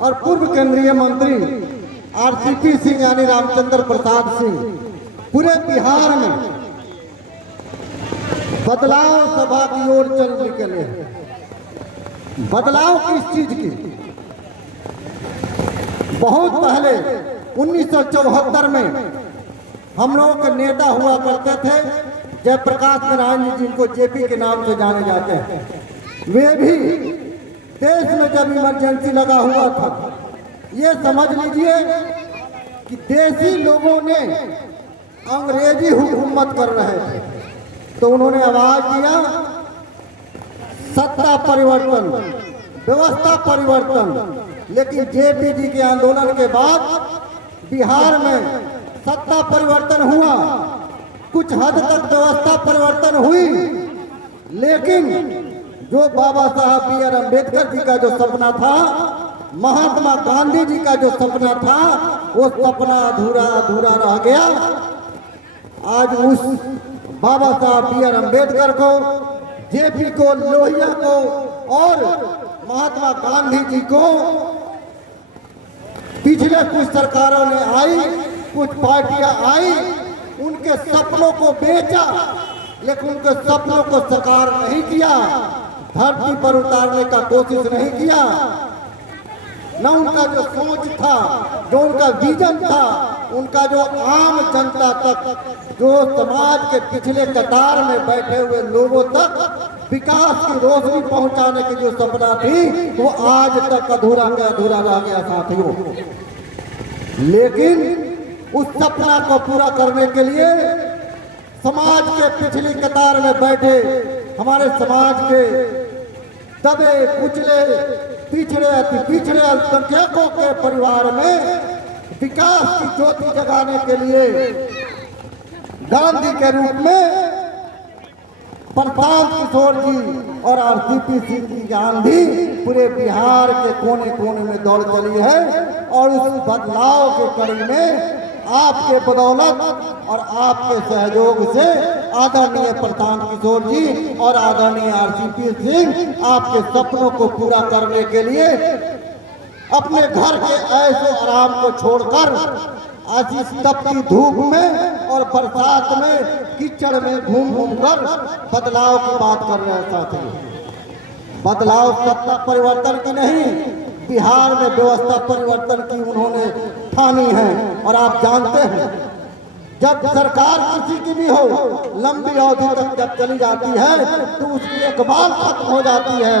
और पूर्व केंद्रीय मंत्री आरसीपी सिंह यानी रामचंद्र प्रसाद सिंह पूरे बिहार में बदलाव सभा की ओर चल निकले। बदलाव किस चीज की? बहुत पहले 1974 में हम लोगों के नेता हुआ करते थे जयप्रकाश नारायण जी, जिनको जेपी के नाम से जाने जाते हैं। वे भी देश में जब इमरजेंसी लगा हुआ था, ये समझ लीजिए कि देसी लोगों ने अंग्रेजी हुकूमत कर रहे थे, तो उन्होंने आवाज दिया सत्ता परिवर्तन, व्यवस्था परिवर्तन। लेकिन जेपी जी के आंदोलन के बाद बिहार में सत्ता परिवर्तन हुआ, कुछ हद तक व्यवस्था परिवर्तन हुई, लेकिन जो बाबा साहब B.R. अम्बेडकर जी का जो सपना था, महात्मा गांधी जी का जो सपना था, वो सपना अधूरा अधूरा रह गया। आज उस बाबा साहब B.R. अम्बेडकर को, जेपी को, लोहिया को और महात्मा गांधी जी को पिछले कुछ सरकारों ने आई, कुछ पार्टियां आई, उनके सपनों को बेचा, लेकिन उनके सपनों को साकार नहीं किया, धरती पर उतारने का कोशिश नहीं किया। न उनका जो सोच था, जो उनका विजन था, उनका जो आम जनता तक, जो समाज के पिछले कतार में बैठे हुए लोगों तक विकास की रोशनी पहुंचाने की जो सपना थी, वो आज तक अधूरा का अधूरा रह गया साथियों। लेकिन उस सपना को पूरा करने के लिए समाज के पिछली कतार में बैठे हमारे समाज के दबे कुचले पिछड़े अति पिछड़े अल्पसंख्यकों के परिवार में विकास की ज्योति जगाने के लिए गांधी के रूप में प्रशांत किशोर जी और आरसीपी सिंह की गांधी पूरे बिहार के कोने कोने में दौड़ चली है। और उस बदलाव के कड़ी में आपके बदौलत और आपके सहयोग से आदरणीय प्रशांत किशोर जी और आदरणीय आरसीपी सिंह आपके सपनों को पूरा करने के लिए अपने घर के ऐसे आराम को छोड़कर आज इस तपती धूप में और बरसात में कीचड़ में घूम घूम कर बदलाव की बात कर रहे हैं साथियों। बदलाव सत्ता परिवर्तन की नहीं, बिहार में व्यवस्था परिवर्तन की उन्होंने ठानी है। और आप जानते हैं, जब सरकार किसी की भी हो, लंबी अवधि तक जब चली जाती है तो उसकी इकबाल खत्म हो जाती है,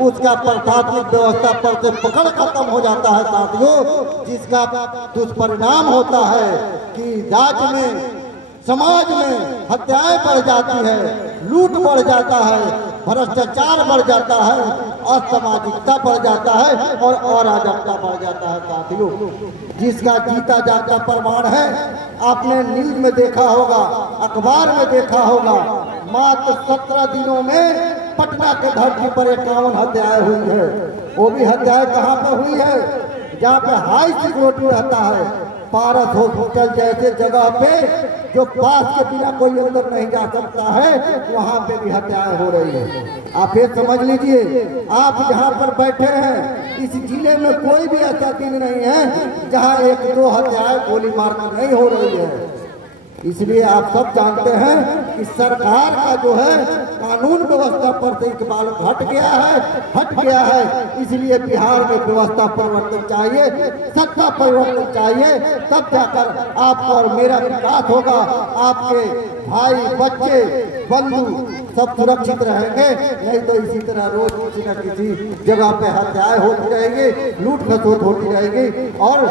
उसका प्रशासनिक व्यवस्था पर से पकड़ खत्म हो जाता है साथियों, जिसका दुष्परिणाम होता है कि राज्य में, समाज में हत्याएं बढ़ जाती है, लूट बढ़ जाता है, भ्रष्टाचार बढ़ जाता है, असामाजिकता बढ़ जाता है और अराजकता बढ़ जाता है साथियों, जिसका जीता जागता प्रमाण है। आपने न्यूज में देखा होगा, अखबार में देखा होगा, मात्र 17 दिनों में पटना के धरती पर 51 हत्याएं हुई है। वो भी हत्याएं कहाँ पर हुई है? जहाँ पे हाई सिक्योरिटी रहता है, पारस हॉस्पिटल जैसे जगह पे जो पास के बिना कोई अंदर नहीं जा सकता है, वहाँ पे भी हत्याएं हो रही है। आप ये समझ लीजिए, आप जहाँ पर बैठे हैं इस जिले में कोई भी ऐसा दिन नहीं है जहाँ 1-2 हत्याएं गोली मारकर नहीं हो रही है। इसलिए आप सब जानते हैं कि सरकार का जो है कानून व्यवस्था पर से इकबाल हट गया है। इसलिए बिहार में व्यवस्था परिवर्तन चाहिए, सत्ता परिवर्तन चाहिए, तब जाकर आपका और मेरा विकास होगा। आपके भाई, बच्चे, बंधु सब सुरक्षित रहेंगे, नहीं तो इसी तरह रोज किसी न किसी जगह पे हत्याएं होती रहेगी, लूट खसोट होती रहेगी और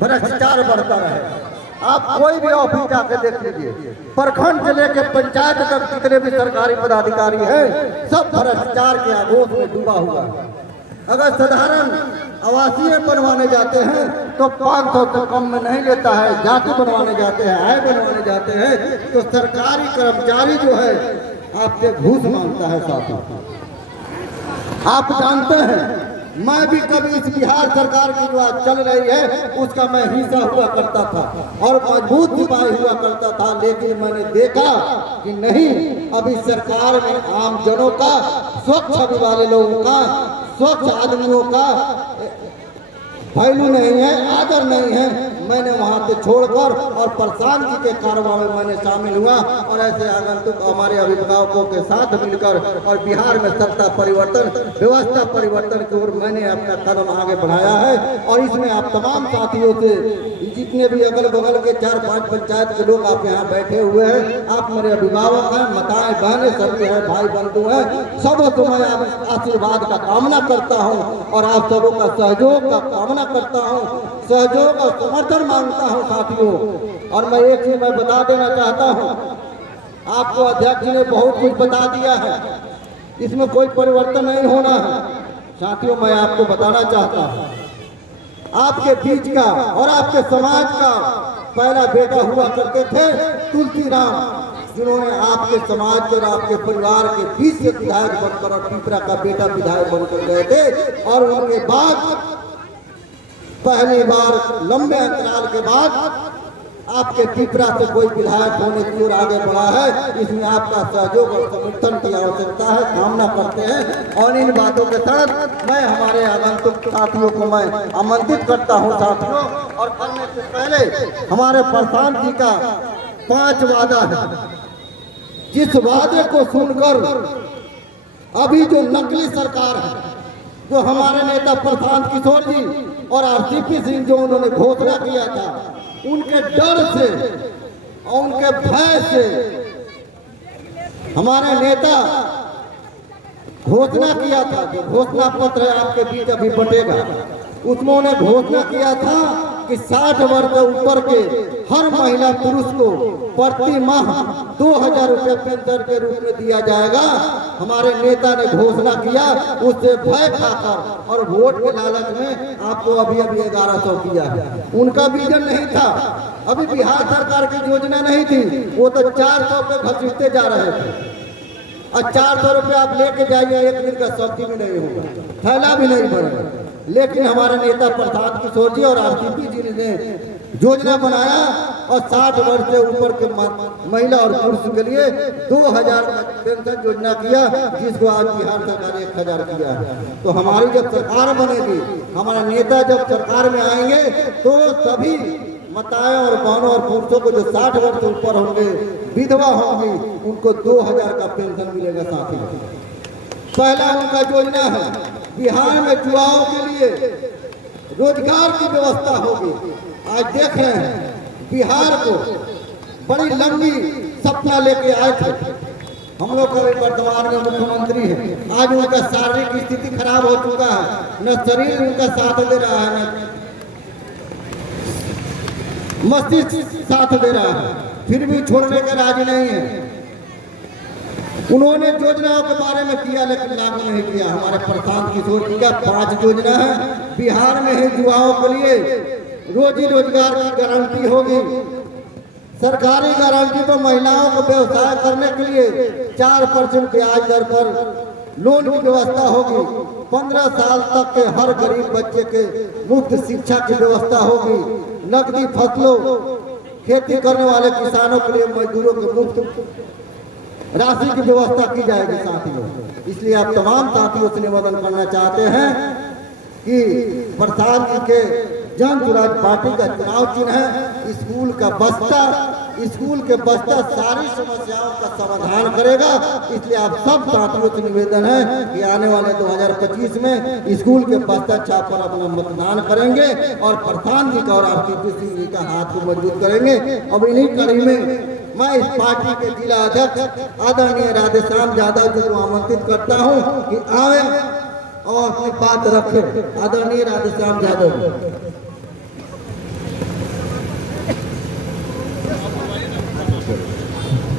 भ्रष्टाचार बढ़ता रहेगा। आप कोई भी ऑफिस जाके देख लीजिए, प्रखंड से लेकर पंचायत तक जितने भी सरकारी पदाधिकारी हैं, सब भ्रष्टाचार के आगोश में डूबा हुआ है। अगर साधारण आवासीय बनवाने जाते हैं तो 500 से कम में नहीं लेता है, जाति बनवाने जाते हैं, आय बनवाने जाते हैं तो सरकारी कर्मचारी जो है आपसे घूस मांगता है साथियों। आप जानते हैं, मैं भी कभी इस बिहार सरकार की जो आज चल रही है उसका मैं हिस्सा हुआ करता था और मजबूत सिपाही हुआ करता था, लेकिन मैंने देखा कि नहीं, अभी सरकार में आम जनों का, स्वच्छ छवि वाले लोगों का, स्वच्छ आदमियों का वैल्यू नहीं है, आदर नहीं है। मैंने वहाँ से छोड़कर और प्रशांत जी के कारोबार में मैंने शामिल हुआ और ऐसे आगंतुक हमारे अभिभावकों के साथ मिलकर और बिहार में सत्ता परिवर्तन, व्यवस्था परिवर्तन की ओर मैंने अपना कदम आगे बढ़ाया है। और इसमें आप तमाम साथियों से, जितने भी अगल बगल के 4-5 पंचायत के लोग आप यहाँ बैठे हुए हैं, आप मेरे अभिभावक हैं, माताएं बहनें सभी हैं, भाई बंधु हैं, सबों को मैं आशीर्वाद का कामना करता हूँ और आप सबों का सहयोग का कामना करता हूँ, सहयोग और समर्थन मांगता हूँ साथियों। और मैं एक चीज मैं बता देना चाहता हूँ, आपको अध्यक्ष जी ने बहुत कुछ बता दिया है, इसमें कोई परिवर्तन नहीं होना है साथियों। मैं आपको बताना चाहता हूँ, आपके बीच का और आपके समाज का पहला बेटा हुआ करते थे तुलसी राम, जिन्होंने आपके समाज और आपके परिवार के बीच से विधायक बनकर और पिपरा का बेटा विधायक बनकर गए थे। और उनके बाद पहली बार लंबे अंतराल के बाद आपके पिपरा से कोई विधायक होने की ओर आगे बढ़ा है। इसमें आपका सहयोग और समर्थन की आवश्यकता है, कामना करते हैं। और इन बातों के साथ मैं हमारे आगंतुक साथियों को मैं आमंत्रित करता हूं साथियों। और करने से पहले हमारे प्रशांत जी का 5 वादा है, जिस वादे को सुनकर अभी जो नकली सरकार है, जो हमारे नेता प्रशांत किशोर जी और आरसीपी सिंह जो उन्होंने घोषणा किया था, उनके डर से और उनके भय से हमारे नेता घोषणा किया था, जो घोषणा पत्र आपके बीच अभी बटेगा, उसमें उन्हें घोषणा किया था कि 60 वर्ष से ऊपर के हर महिला पुरुष को प्रति माह 2000 रुपये पेंशन के रूप में दिया जाएगा। हमारे नेता ने घोषणा किया, उससे भय खाकर और वोट के लालच में आपको अभी 1100 किया है। उनका विजन नहीं था, अभी बिहार सरकार की योजना नहीं थी, वो तो 400 पे घसीटते जा रहे थे। और 400 रुपये आप लेके जाइए, एक दिन का सब्जी भी नहीं होगा, थैला भी नहीं भरेगा। लेकिन हमारे नेता प्रशांत किशोर जी और आरसीपी जी ने योजना बनाया और 60 वर्ष से ऊपर के महिला और पुरुष के लिए 2000 पेंशन योजना किया, जिसको आज बिहार सरकार 1000 किया है। तो हमारी जब सरकार बनेगी, हमारे नेता जब सरकार में आएंगे, तो सभी माताएं और बहनों और पुरुषों को जो 60 वर्ष से ऊपर होंगे, विधवा होंगी, उनको 2000 का पेंशन मिलेगा साथी। पहला उनका योजना है। बिहार में युवाओं के लिए रोजगार की व्यवस्था होगी। आज देख रहे हैं बिहार को बड़ी लंबी सपना लेके आए थे हम लोग का। वर्तमान में मुख्यमंत्री है, आज उनका शारीरिक स्थिति खराब हो चुका है, न शरीर उनका साथ दे रहा है, न मस्तिष्क साथ दे रहा है, फिर भी छोड़ने का राजी नहीं है। उन्होंने योजनाओं के बारे में किया लेकिन लागू नहीं किया। हमारे प्रशांत किशोर जी का 5 योजना है बिहार में है। युवाओं के लिए रोजी रोजगार की गारंटी होगी, सरकारी गारंटी पर महिलाओं को व्यवसाय करने के लिए 4% ब्याज दर पर लोन की व्यवस्था होगी। 15 साल तक के हर गरीब बच्चे के मुफ्त शिक्षा की व्यवस्था होगी। नकदी फसलों, खेती करने वाले किसानों के लिए मजदूरों के मुफ्त राशि की व्यवस्था की जाएगी साथियों। इसलिए आप तमाम साथियों से निवेदन करना चाहते हैं कि प्रसाद जी के जन सुराज पार्टी का चुनाव चिन्ह है स्कूल का बस्ता। स्कूल के बस्ता सारी समस्याओं का समाधान करेगा। इसलिए आप सब साथियों से निवेदन है कि आने वाले 2025 में स्कूल के बस्ता छाप पर अपना मतदान करेंगे और प्रधान जी का और आरसीपी सिंह जी का हाथ को मजबूत करेंगे। अब इन्हीं कड़ी में मैं इस पार्टी के जिला अध्यक्ष आदरणीय राधेश्याम यादव जी को आमंत्रित करता हूं कि आवे और अपनी बात रखें। आदरणीय Radheshyam Yadav.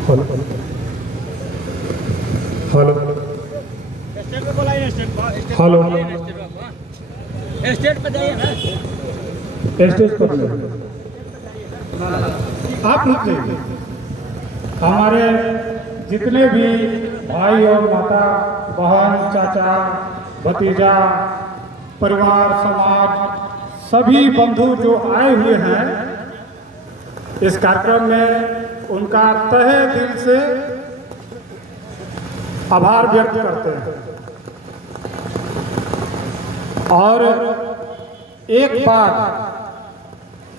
Hello hello hello state पे जाइए ना, स्टेज पर आप रुक जाइए। हमारे जितने भी भाई और माता, बहन, चाचा, भतीजा, परिवार, समाज, सभी बंधु जो आए हुए हैं इस कार्यक्रम में, उनका तहे दिल से आभार व्यक्त करते हैं। और एक बार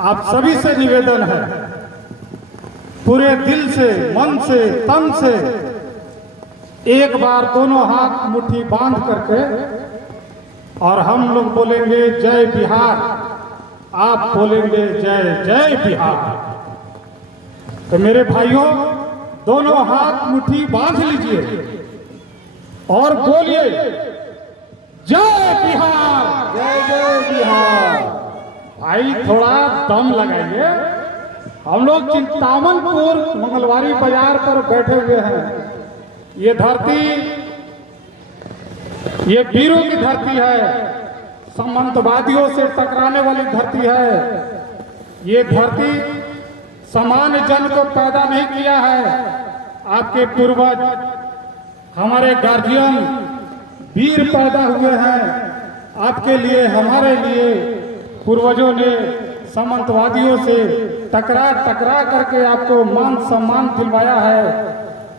आप सभी से निवेदन है, पूरे दिल से, मन से, तन से एक बार दोनों हाथ मुट्ठी बांध करके और हम लोग बोलेंगे जय बिहार, आप बोलेंगे जय जय बिहार। तो मेरे भाइयों, दोनों हाथ मुट्ठी बांध लीजिए और बोलिए जय बिहार, जय जय बिहार। भाई थोड़ा दम लगाइए। हम लोग चिंतामनपुर मंगलवारी बाजार पर बैठे हुए हैं। ये धरती, ये वीरों की धरती है, सामंतवादियों से टकराने वाली धरती है। ये धरती सामान्य जन को पैदा नहीं किया है। आपके पूर्वज, हमारे गार्जियन वीर पैदा हुए हैं आपके लिए, हमारे लिए। पूर्वजों ने सामंतवादियों से टकरा करके आपको मान सम्मान दिलवाया है।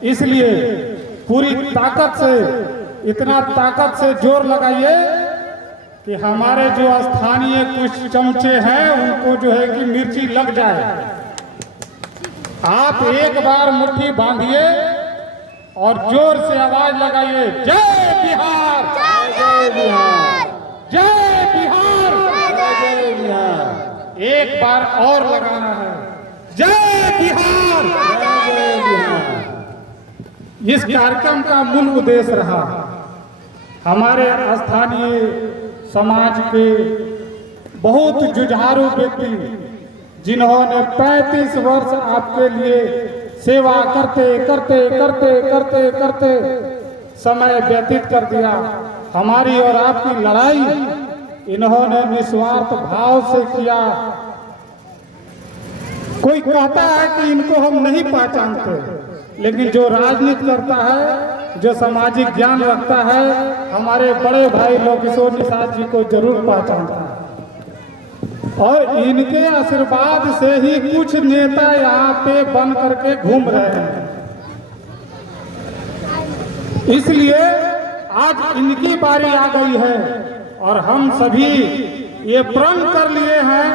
इसलिए पूरी ताकत से, इतना ताकत से जोर लगाइए कि हमारे जो स्थानीय कुछ चमचे हैं उनको जो है कि मिर्ची लग जाए। आप एक बार मुट्ठी बांधिए और जोर से आवाज लगाइए जय बिहार, जय बिहार, जय बिहार, जय बिहार। एक बार और लगाना है जय बिहार, जय बिहार। इस कार्यक्रम का मूल उद्देश्य रहा हमारे स्थानीय समाज के बहुत जुझारू व्यक्ति, जिन्होंने 35 वर्ष आपके लिए सेवा करते करते करते करते करते समय व्यतीत कर दिया। हमारी और आपकी लड़ाई इन्होंने निस्वार्थ भाव से किया। कोई कहता है कि इनको हम नहीं पहचानते, लेकिन जो राजनीति करता है, जो सामाजिक ज्ञान रखता है, हमारे बड़े भाई लोकिशोर निषाद जी को जरूर पहचानता है। और इनके आशीर्वाद से ही कुछ नेता यहाँ पे बन करके घूम रहे हैं। इसलिए आज इनकी बारी आ गई है और हम सभी ये प्रण कर लिए हैं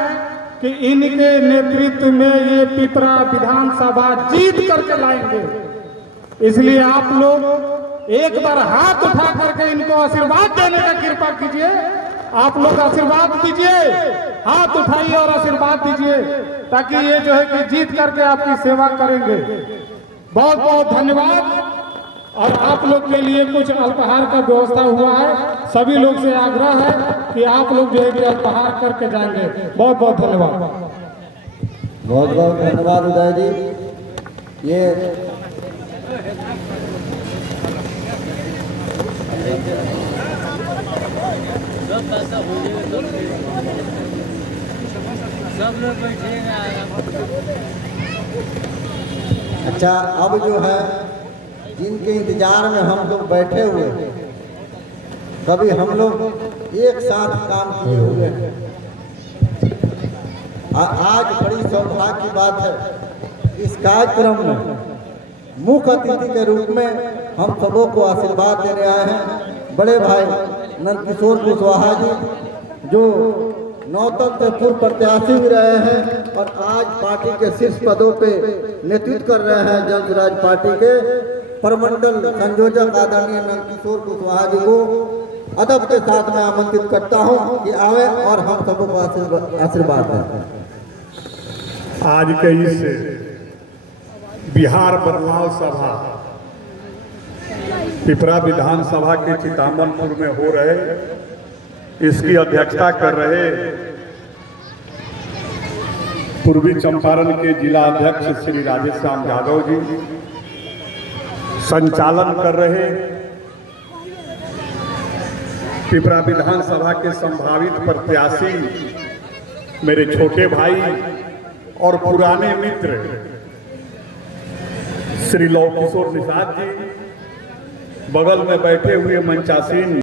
कि इनके नेतृत्व में ये पिपरा विधानसभा जीत करके लाएंगे। इसलिए आप लोग एक बार हाथ उठा करके इनको आशीर्वाद देने का कृपा कीजिए। आप लोग आशीर्वाद दीजिए, हाथ उठाइए और आशीर्वाद दीजिए, ताकि ये जो है कि जीत करके आपकी सेवा करेंगे। बहुत बहुत धन्यवाद। और आप लोग के लिए कुछ अल्पाहार का व्यवस्था हुआ है। सभी लोग से आग्रह है कि आप लोग जो है कि अल्पाहार करके जाएंगे। बहुत बहुत धन्यवाद। बहुत बहुत धन्यवाद उदय जी। ये अच्छा, अब जो है जिनके इंतजार में हम लोग बैठे हुए हैं, कभी हम लोग एक साथ काम किए हुए हैं। आज बड़ी सौभाग्य की बात है, इस कार्यक्रम में मुख्य अतिथि के रूप में हम सबों को आशीर्वाद देने आए हैं बड़े भाई नंदकिशोर कुशवाहा जी, जो नौतन से पूर्व प्रत्याशी भी रहे हैं और आज पार्टी के शीर्ष पदों पे नेतृत्व कर रहे हैं। जन स्वराज पार्टी के प्रमंडल संयोजक आदरणीय नंदकिशोर कुशवाहा जी को अदब के साथ मैं आमंत्रित करता हूं कि आवे और हम सबों को आशीर्वाद दें। आज के इस बिहार बदलाव सभा पिपरा विधानसभा के चितामनपुर में हो रहे, इसकी अध्यक्षता कर रहे पूर्वी चंपारण के जिला अध्यक्ष श्री राजेश श्याम यादव जी, संचालन कर रहे पिपरा विधानसभा के संभावित प्रत्याशी मेरे छोटे भाई और पुराने मित्र श्री लोकिशोर निषाद जी, बगल में बैठे हुए मंचासीन